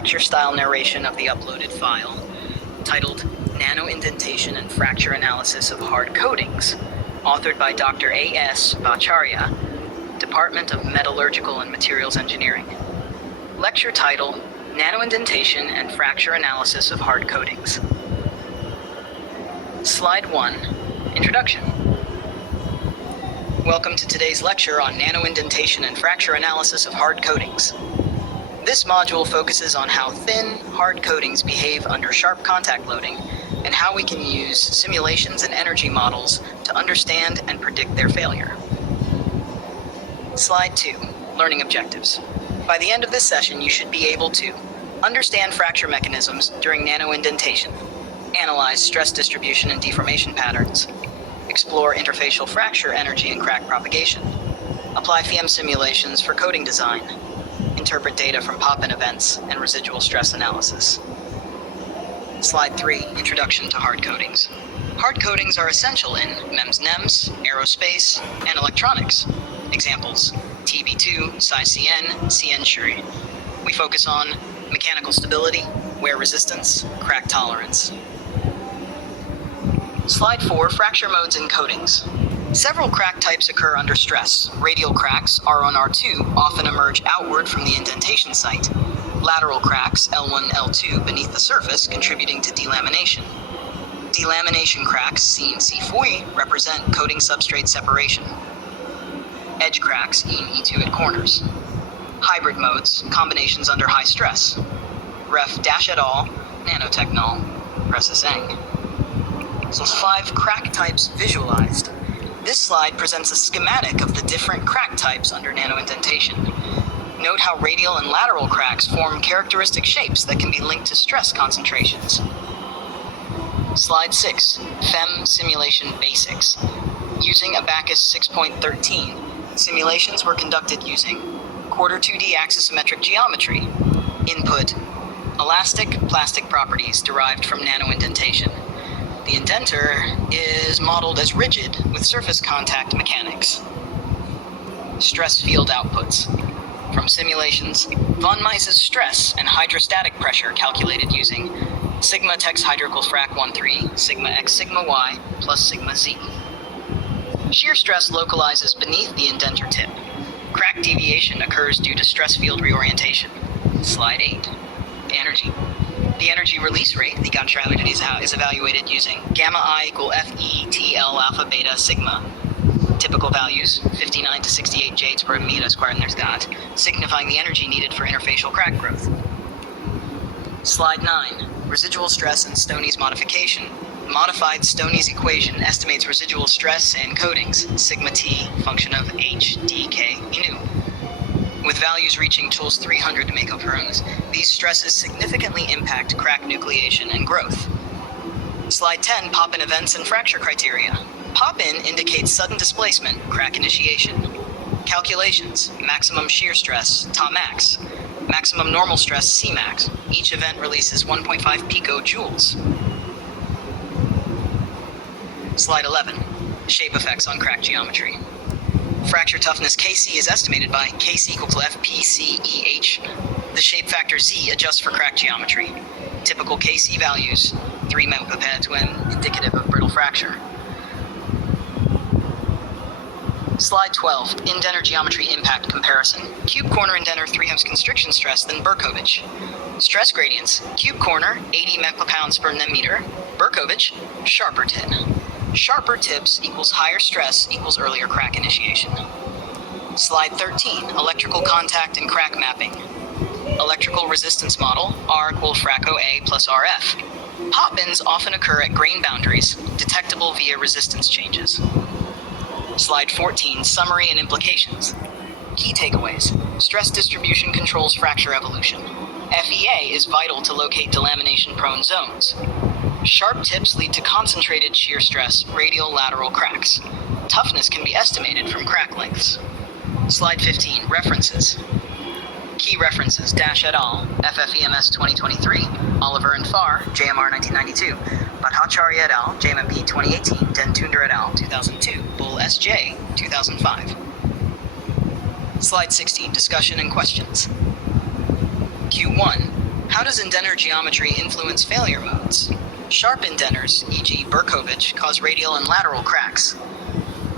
lecture-style narration of the uploaded file, titled Nanoindentation and Fracture Analysis of Hard Coatings, authored by Dr. A.S. Bhattacharya, Department of Metallurgical and Materials Engineering. Lecture title, Nanoindentation and Fracture Analysis of Hard Coatings. Slide 1, Introduction. Welcome to today's lecture on nanoindentation and fracture analysis of hard coatings. This module focuses on how thin, hard coatings behave under sharp contact loading and how we can use simulations and energy models to understand and predict their failure. Slide 2, Learning Objectives. By the end of this session, you should be able to understand fracture mechanisms during nanoindentation, analyze stress distribution and deformation patterns, explore interfacial fracture energy and crack propagation, apply FEM simulations for coating design, interpret data from pop-in events and residual stress analysis. Slide 3, Introduction to Hard Coatings. Hard coatings are essential in MEMS-NEMS, aerospace, and electronics. Examples, TB2, SiCN, CN-Shure. We focus on mechanical stability, wear resistance, crack tolerance. Slide 4, Fracture Modes in Coatings. Several crack types occur under stress. Radial cracks, R1-R2, often emerge outward from the indentation site. Lateral cracks, L1, L2, beneath the surface, contributing to delamination. Delamination cracks, C and C4, represent coating substrate separation. Edge cracks, E and E2 at corners. Hybrid modes, combinations under high stress. Ref Dash et al., Nanotechnol, Resiseng. So 5 crack types visualized. This slide presents a schematic of the different crack types under nanoindentation. Note how radial and lateral cracks form characteristic shapes that can be linked to stress concentrations. Slide 6, FEM Simulation Basics. Using Abacus 6.13, simulations were conducted using quarter 2D axisymmetric geometry. Input, elastic plastic properties derived from nanoindentation. The indenter is modeled as rigid with surface contact mechanics. Stress field outputs. From simulations, von Mises stress and hydrostatic pressure calculated using sigma texhydrical frac 13, sigma x sigma y plus sigma z. Shear stress localizes beneath the indenter tip. Crack deviation occurs due to stress field reorientation. Slide 8. Energy. The energy release rate, the contractility is evaluated using gamma I equal Fe TL alpha beta sigma. Typical values, 59 to 68 joules per meter squared, and there's that, signifying the energy needed for interfacial crack growth. Slide 9, Residual stress and Stoney's modification. Modified Stoney's equation estimates residual stress in coatings, sigma t, function of h dk nu. With values reaching joules 300 megaperons, these stresses significantly impact crack nucleation and growth. Slide 10, Pop-in events and fracture criteria. Pop-in indicates sudden displacement, crack initiation. Calculations, maximum shear stress, Ta-max. Maximum normal stress, C-max. Each event releases 1.5 picojoules. Slide 11, shape effects on crack geometry. Fracture toughness Kc is estimated by Kc equal to FPCEH. The shape factor Z adjusts for crack geometry. Typical Kc values, 3 megapipeds when indicative of brittle fracture. Slide 12, indenter geometry impact comparison. Cube corner indenter 3 times constriction stress than Berkovich. Stress gradients, cube corner 80 megapounds per meter, Berkovich, sharper tip. Sharper tips equals higher stress equals earlier crack initiation. Slide 13, electrical contact and crack mapping. Electrical resistance model, R equals FRAC OA plus RF. Pop-ins often occur at grain boundaries, detectable via resistance changes. Slide 14, summary and implications. Key takeaways. Stress distribution controls fracture evolution. FEA is vital to locate delamination-prone zones. Sharp tips lead to concentrated shear stress, radial lateral cracks. Toughness can be estimated from crack lengths. Slide 15, references. Key references, Dash et al., FFEMS 2023, Oliver and Farr, JMR 1992, Bhattacharya et al., JMMP 2018, Dentunder et al., 2002, Bull SJ, 2005. Slide 16, discussion and questions. Q1, how How does indenter geometry influence failure modes? Sharp indenters, e.g. Berkovich, cause radial and lateral cracks.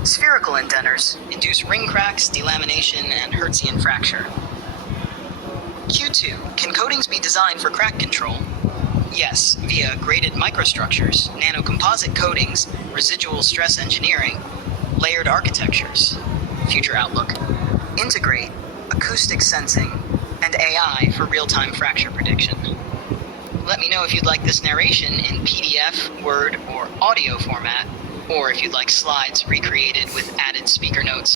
Spherical indenters induce ring cracks, delamination, and Hertzian fracture. Q2. Can coatings be designed for crack control? Yes, via graded microstructures, nanocomposite coatings, residual stress engineering, layered architectures. Future outlook. Integrate acoustic sensing and AI for real-time fracture prediction. Let me know if you'd like this narration in PDF, Word, or audio format, or if you'd like slides recreated with added speaker notes.